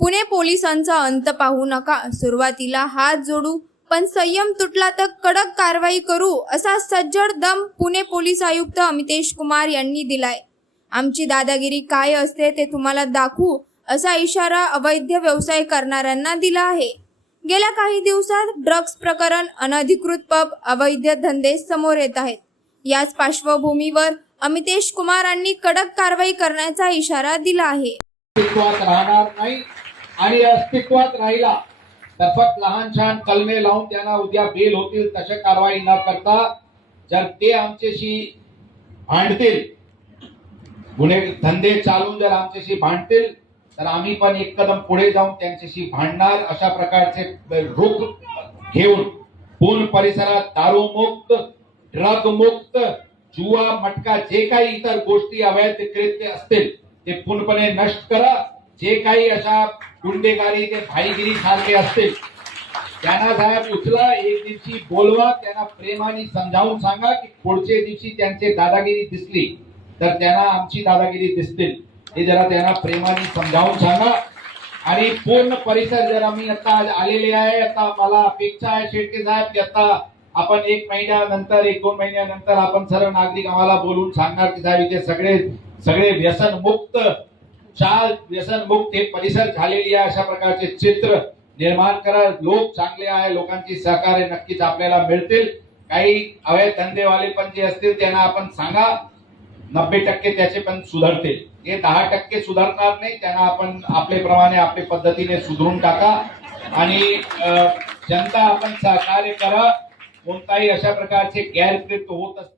पुणे पोलिसांचा अंत पाहू नका, सुरुवातीला हात जोडू पण संयम तुटला तर कडक कारवाई करू, असा सज्जड दम पुणे पोलीस आयुक्त अमितेश कुमार यांनी दिलाय। आमची दादागिरी काय असते ते तुम्हाला दाखवू, असा इशारा अवैध व्यवसाय करणाऱ्यांना दिला आहे। गेल्या काही दिवसात ड्रग्ज प्रकरण, अनधिकृत पब, अवैध धंदे समोर येत आहेत। याच पार्श्वभूमीवर अमितेश कुमारांनी कडक कारवाई करण्याचा इशारा दिला आहे। अस्तित्वात राहणार नाही आणि अस्तित्वात राहिला तर फक्त लहान छान कलमे लावून त्यांना उद्या बेल होतील तशा कारवाई न करता जर ते आमच्याशी भांडतील, गुन्हे धंदे चालून जर आमच्याशी भांडतील तर आम्ही पण एक कदम पुढे जाऊन त्यांच्याशी भांडणार। अशा प्रकारचे रुख घेऊन पूर्ण परिसरात दारू मुक्त, ड्रग मुक्त, जुवा, मटका जे काही इतर गोष्टी अवैध कृत्य असतील ते पूर्णपणे नष्ट करा। जे काही अशा गुंडेगारी ते भाईगिरी सारखे असतील त्यांना साहेब उचला, एक दिवशी बोलवा, त्यांना प्रेमाने समजावून सांगा की पुढच्या दिवशी त्यांचे दादागिरी दिसली तर त्यांना आमची दादागिरी दिसतील, हे जरा त्यांना प्रेमाने समजावून सांगा। आणि पूर्ण परिसर जर आम्ही आता आलेले आहे, आता मला अपेक्षा आहे शेळके साहेब की आता आपण 1 महिन्यानंतर 1-2 महिन्यानंतर आपण सर्व नागरिक आम्हाला बोलून सांगणार की साहेब इथे सगळे व्यसन मुक्त, चाल व्यसन मुक्त हे परिसर झालेली आहे, अशा प्रकारचे चित्र निर्माण करा। लोक चांगले आहे, लोकांची सहकार्य नक्कीच आपल्याला मिळतील। काही अवैध धंदेवाले पण जे असतील त्यांना आपण सांगा, 90% त्याचे पण सुधारतील, हे 10% सुधारणार नाही, त्यांना आपण आपल्याप्रमाणे आपल्या पद्धतीने सुधरून टाका आणि जनता आपण सहकार्य करा। कोणताही अशा प्रकारचे गैरकृत्य होत असतील